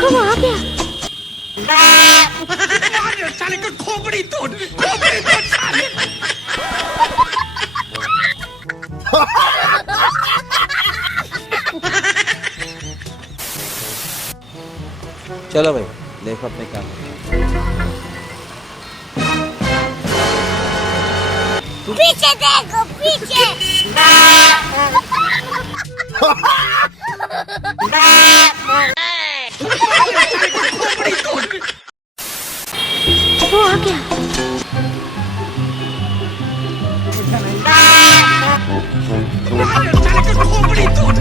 देखो वो आ गया। साले का खोपड़ी तोड़ साले। चलो भाई देखो अपने काम। पीछे देखो पीछे। वो आ गया। खोपड़ी तोड़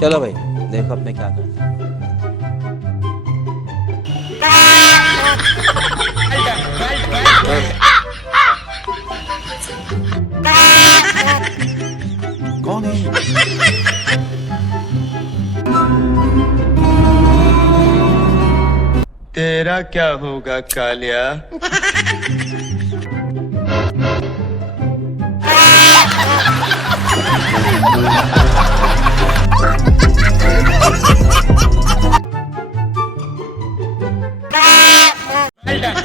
चलो भाई देखो अपने क्या करना। कौन है? तेरा क्या होगा कालिया? Well done.